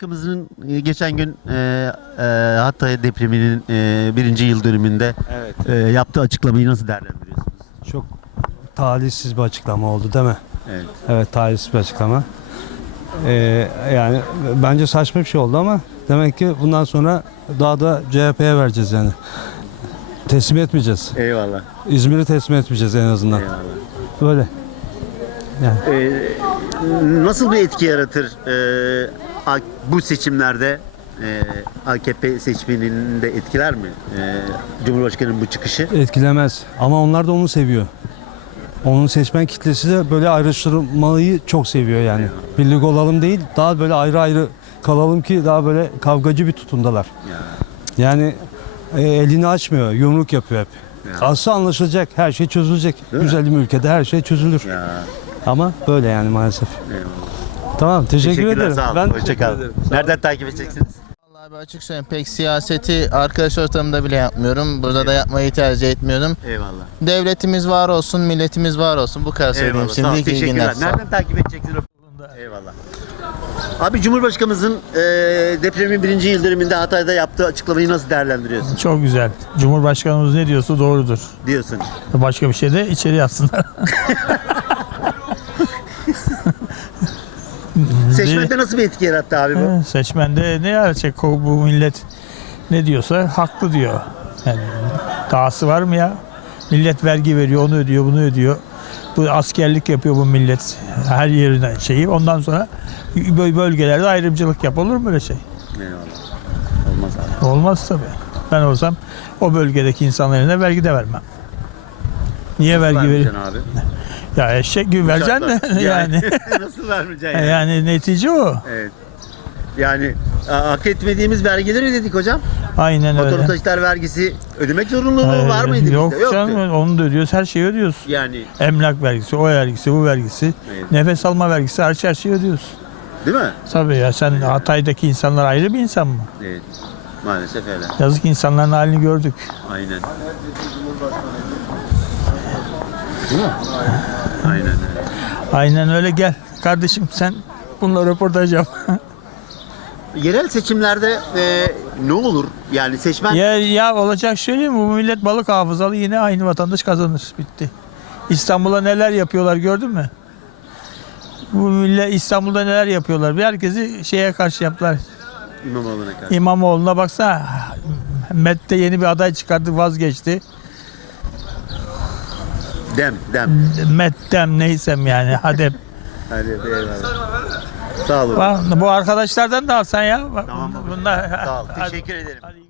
Cumhurbaşkanımızın e, geçen gün e, e, Hatay depreminin e, birinci yıl dönümünde Evet. e, yaptığı açıklamayı nasıl değerlendiriyorsunuz? Çok talihsiz bir açıklama oldu değil mi? Evet. Evet talihsiz bir açıklama. Ee, yani bence saçma bir şey oldu ama demek ki bundan sonra daha da CHP'ye vereceğiz yani. Teslim etmeyeceğiz. Eyvallah. İzmir'i teslim etmeyeceğiz en azından. Eyvallah. Böyle. E, nasıl bir etki yaratır e, A- bu seçimlerde e, AKP seçmenini de etkiler mi? E, Cumhurbaşkanı'nın bu çıkışı? Etkilemez. Ama onlar da onu seviyor. Onun seçmen kitlesi de böyle ayrıştırmayı çok seviyor yani. Birlik olalım değil, daha böyle ayrı ayrı kalalım ki daha böyle kavgacı bir tutumdalar. Ya, Yani e, elini açmıyor, yumruk yapıyor hep. Ya. Aslı anlaşılacak, her şey çözülecek. Değil mi? Güzel bir ülkede her şey çözülür. ya. Ama böyle yani maalesef. Eyvallah. Tamam, teşekkür Teşekkürler ederim. sağ olun. Ben teşekkür ederim. Nereden takip edeceksiniz? Vallahi abi açık söyleyeyim pek siyaseti arkadaş ortamında bile yapmıyorum. Burada da yapmayı tercih etmiyorum. Eyvallah. Devletimiz var olsun, milletimiz var olsun. Bu kadar söyleyeyim Eyvallah. Sağ ol. şimdi. İyi Teşekkürler. günler. Sağ. Nereden takip edeceksiniz? Eyvallah. Abi Cumhurbaşkanımızın e, depremin birinci yıl dönümünde Hatay'da yaptığı açıklamayı nasıl değerlendiriyorsun Çok güzel. Cumhurbaşkanımız ne diyorsa doğrudur. diyorsun? Başka bir şey de içeri yatsınlar. Seçmende nasıl bir etki yarattı abi bu? Seçmende ne yaratacak o- bu millet ne diyorsa haklı diyor. Yani dahası var mı ya? Millet vergi veriyor, onu ödüyor, bunu ödüyor. Bu askerlik yapıyor bu millet her yerine şeyi. Ondan sonra böyle bölgelerde ayrımcılık yap. Olur mu öyle şey? Eyvallah. Olmaz abi. Olmaz tabii. Ben olsam o bölgedeki insanların vergi de vermem. Niye vergi? Vermeyeceksin abi. Ya eşek gibi vereceksin de yani. nasıl vermeyeceksin yani? yani netice o. Evet. Yani a- hak etmediğimiz vergileri ödedik hocam. Aynen öyle. Motor taşıtlar vergisi ödemek zorunluluğu var mıydı Yok bizde? Yoktu. canım onu da ödüyoruz. Her şeyi ödüyoruz. Yani Emlak vergisi, o vergisi, bu vergisi. Evet. Nefes alma vergisi, her, her şeyi ödüyoruz. değil mi? Tabii ya sen Hatay'daki insanlar ayrı bir insan mı? Evet. Maalesef öyle. Yazık insanların halini gördük. Aynen. Değil mi? Aynen öyle. Aynen öyle gel. Kardeşim sen bununla röportaj yap. Yerel seçimlerde e, ne olur? Yani seçmen ya, ya olacak söyleyeyim mi? Bu millet balık hafızalı yine aynı vatandaş kazanır. Bitti. İstanbul'a neler yapıyorlar gördün mü? Bu millet İstanbul'da neler yapıyorlar? Bir herkesi şeye karşı yaptılar. İmamoğlu'na karşı. İmamoğlu'na baksana. Met'te yeni bir aday çıkardı vazgeçti. Dem, dem. Met'tem neysem yani. Hadi. Hadi eyvallah. Sağ olun. Bak, Bu arkadaşlardan da alsan ya. Bak, Tamam. Bunlar, Sağ ol. Hadi. Teşekkür ederim. Hadi.